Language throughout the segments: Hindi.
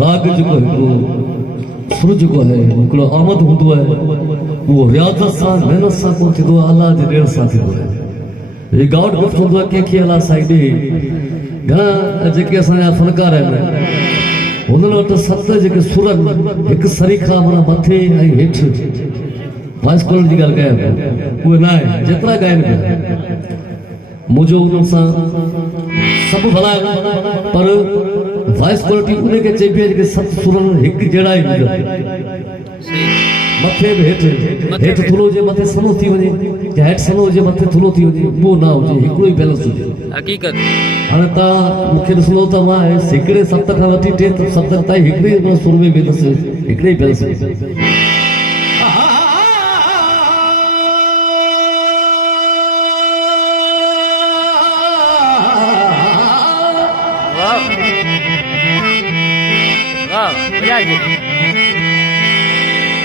राग जेको सुर जेको है हिकिड़ो आमद हूंदो आहे उहो रियाज़त सां महिनत सां कोन थींदो आहे, अलाह जे ॾियण सां थींदो आहे। हीउ गॉड गिफ्ट हूंदो आहे कंहिंखे अलाह साईं ॾे। घणा जेके असांजा फनकार आहिनि हुननि वटि सत जेके सुर आहिनि हिकु सरीखा माना मथे ऐं हेठि वॉइस क्वालिटी जी ॻाल्हि कयां उहे न आहे, जेतिरा ॻाइनि पिया मुंहिंजो उन्हनि सां सभु भला पर वॉइस क्वालिटी उनखे चइबी आहे जेके सत सुर हिकु जहिड़ा ई हुजनि, मथे बि हेठि थुलो हुजे मथे सनो थी वञे या हेठि सनो हुजे मथे थुलो थी वञे, उहो न हुजे, हिकिड़ो ई बैलेंस हुजे। हक़ीक़त हाणे तव्हां मूंखे ॾिसंदो त मां हिकिड़े सप्त खां वठी टे सप्त ताईं हिकिड़े सुर में वेंदुसि, हिकिड़े ई बैलेंस हुजे।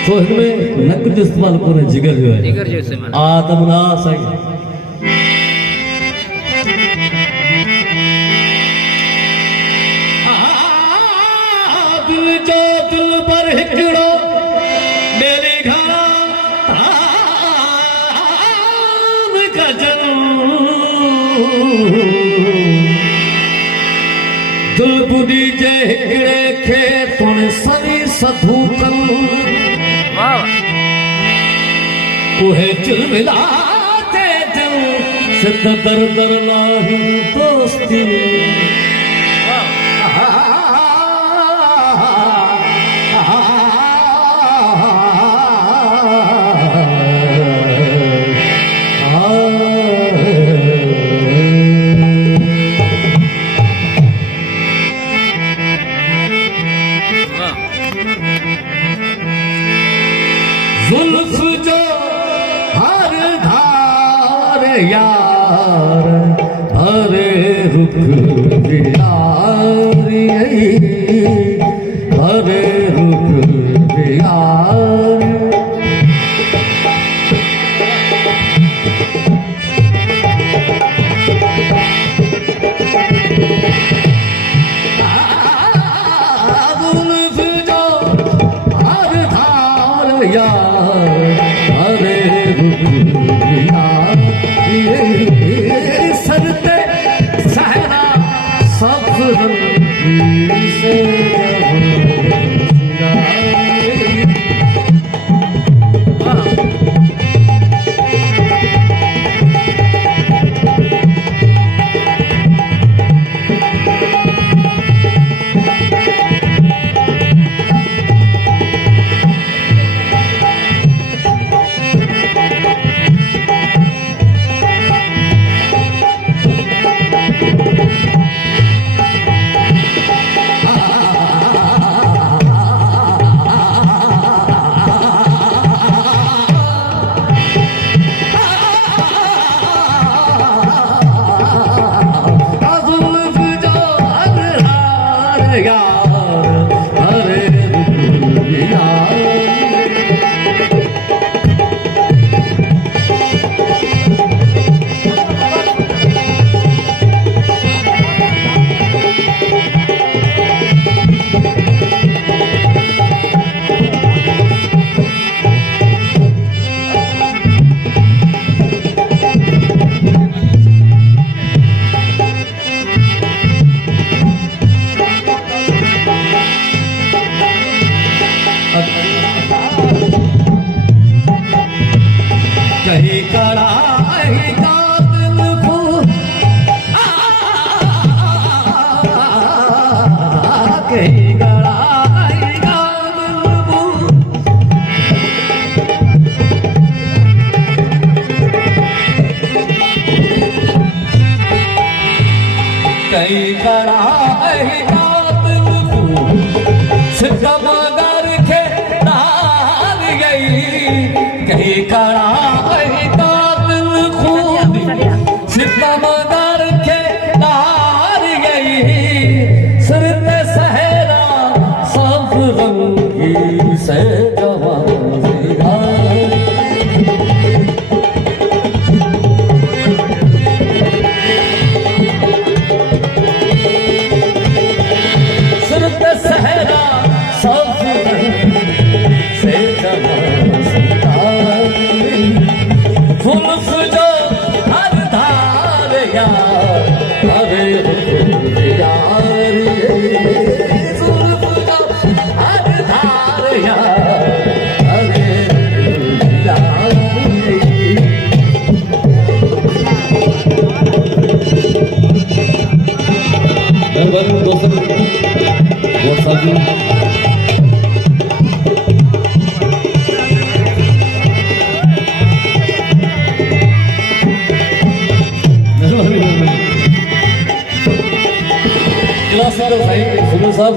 तो हिनमें नक जो इस्तेमाल कोन्हे, जिगर जो है, जिगर जो इस्तेमाल। तमन्ना साईं दिल जो दिल पर हिकिड़ो मेरे घर गजन दिल बुधी जे हिकिड़े खे तुण सनी सधू कन उहे चिलमिला ते दिल सित दर दर लाही दोस्ती जुल्फ जो हर धार यार हरे रुख यार हरे रुख यार जुल्फ जो हर धार यार हरे सरते सहरा सफरन से कहीं कड़ाई का दिल को कहीं कड़ाई का दिल को कहीं कड़ाई का सितमगर के डाल गई कहीं कड़ाई कातिल खूनी सितमगर के डाल गई सिर पे सहरा सब रंगी से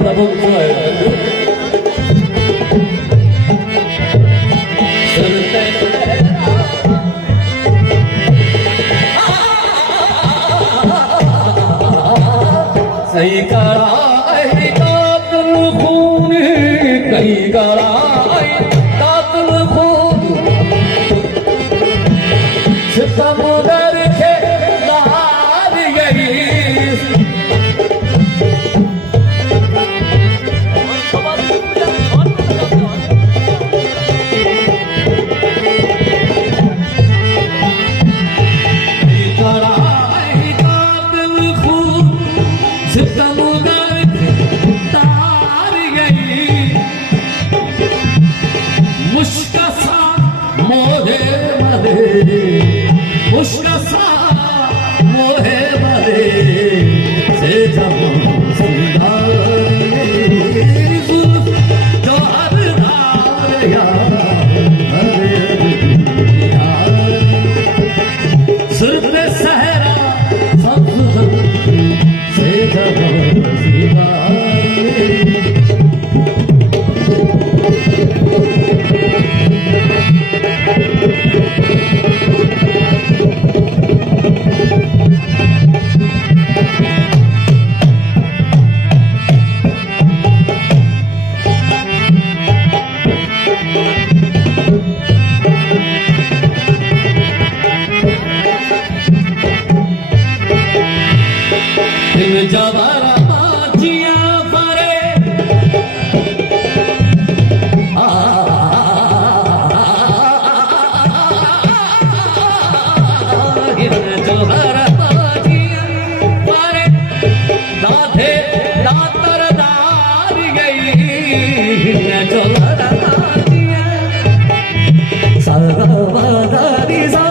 साहब सही कराई कातिल खून कहीं कराई कातिल खून सितमगर के डाल गई उसका सा मोहे मरे से जब जो हर सिर पे सहरा सब से जब जवारा बाजिया परे जवारा बाजिया परे दाधे दातर दार गई जवारा बाजिया सरवादारी सा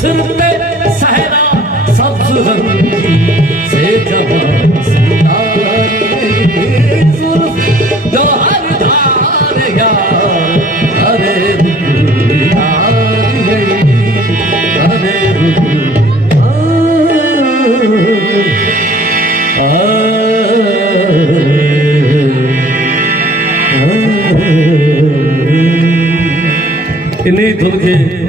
सिर पे सहरा सब्ज रंगी से जब जो हर धार यार अरे इन्हीं धुन के